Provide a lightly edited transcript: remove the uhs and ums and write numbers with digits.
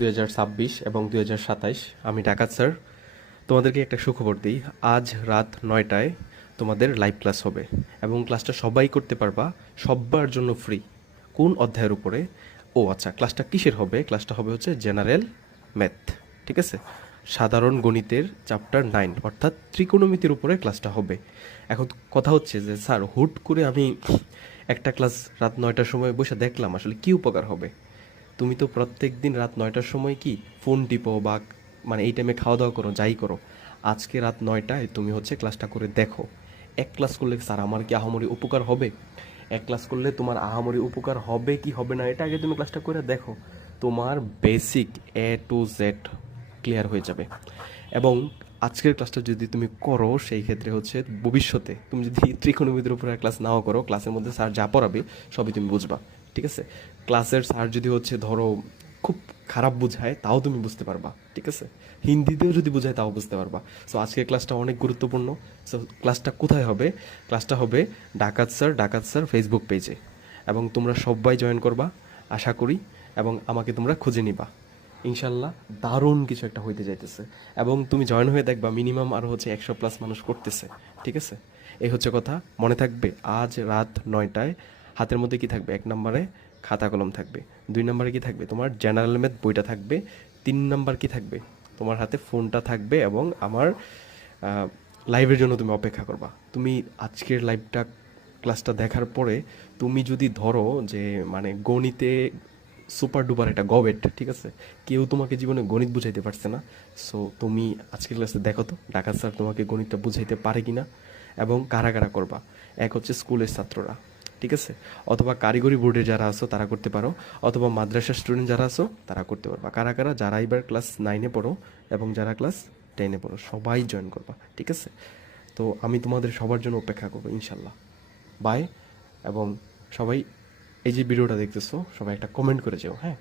2026 এবং 2027। আমি ডাকাত স্যার। তোমাদেরকে একটা সুখবর দিই, আজ রাত 9টায় তোমাদের লাইভ ক্লাস হবে এবং ক্লাসটা সবাই করতে পারবা, সবার জন্য ফ্রি। কোন অধ্যায়ের উপরে? ও আচ্ছা, ক্লাসটা কিসের হবে? ক্লাসটা হবে হচ্ছে জেনারেল ম্যাথ, ঠিক আছে? সাধারণ গণিতের চ্যাপ্টার 9 অর্থাৎ ত্রিকোণমিতির উপরে ক্লাসটা হবে। এখন কথা হচ্ছে যে স্যার, হুট করে আমি একটা ক্লাস রাত 9টার সময় বসে দেখলাম, আসলে কি উপকার হবে? তুমি তো প্রত্যেক দিন রাত 9টার সময় কি ফোন টিপো বা মানে এই টাইমে খাওয়া দাওয়া করো, যাই করো। আজকে রাত 9টায় তুমি হচ্ছে ক্লাসটা করে দেখো। এক ক্লাস করলে স্যার আমার কি আহামরি উপকার হবে? এক ক্লাস করলে তোমার আহামরি উপকার হবে কি হবে না, এটা আগে তুমি ক্লাসটা করে দেখো। তোমার basic A to Z clear হয়ে যাবে। এবং আজকের ক্লাসটা যদি তুমি করো, সেই ক্ষেত্রে হচ্ছে ভবিষ্যতে তুমি যদি ত্রিকোণমিতির উপরে ক্লাস নাও করো, ক্লাসের মধ্যে স্যার যা পড়াবে সবই তুমি বুঝবা, ঠিক আছে? ক্লাসের স্যার যদি হচ্ছে ধরো খুব খারাপ বুঝায়, তাও তুমি বুঝতে পারবা, ঠিক আছে? হিন্দিতেও যদি বুঝায় তাও বুঝতে পারবা। সো আজকের ক্লাসটা অনেক গুরুত্বপূর্ণ। সো ক্লাসটা কোথায় হবে? ক্লাসটা হবে ডাকাত স্যার ফেসবুক পেজে, এবং তোমরা সবাই জয়েন করবা আশা করি, এবং আমাকে তোমরা খুঁজে নিবা। ইনশাল্লাহ দারুণ কিছু একটা হইতে যাইতেছে। এবং তুমি জয়েন হয়ে দেখবা মিনিমাম আরও হচ্ছে 100+ মানুষ করতেছে, ঠিক আছে? এই হচ্ছে কথা, মনে থাকবে। আজ রাত 9টায় হাতের মধ্যে কি থাকবে? 1 নম্বরে খাতা কলম থাকবে, 2 নম্বরে কি থাকবে? তোমার জেনারেল ম্যাথ বইটা থাকবে, 3 নম্বর কি থাকবে? তোমার হাতে ফোনটা থাকবে, এবং আমার লাইভের জন্য তুমি অপেক্ষা করবা। তুমি আজকের লাইভটা ক্লাসটা দেখার পরে তুমি যদি ধরো যে মানে গণিতে সুপার ডুপার একটা গবেট, ঠিক আছে? কেউ তোমাকে জীবনে গণিত বুঝাইতে পারছে না। সো তুমি আজকের ক্লাসে দেখো তো ডাকাত স্যার তোমাকে গণিতটা বুঝাইতে পারে কিনা, এবং কারা কারা করবা। এক হচ্ছে স্কুলের ছাত্ররা, ঠিক আছে? অথবা কারিগরি বোর্ডে যারা আছো তারা করতে পারো, অথবা মাদ্রাসা স্টুডেন্ট যারা আছো তারা করতে পারবা। কারা কারা? যারা এবার ক্লাস 9-এ পড়ো এবং যারা ক্লাস 10-এ পড়ো, সবাই জয়েন করবা, ঠিক আছে? তো আমি তোমাদের সবার জন্য অপেক্ষা করবো ইনশাল্লাহ। বাই। এবং সবাই এই যে ভিডিওটা দেখতেছো, সবাই একটা কমেন্ট করে যেও, হ্যাঁ?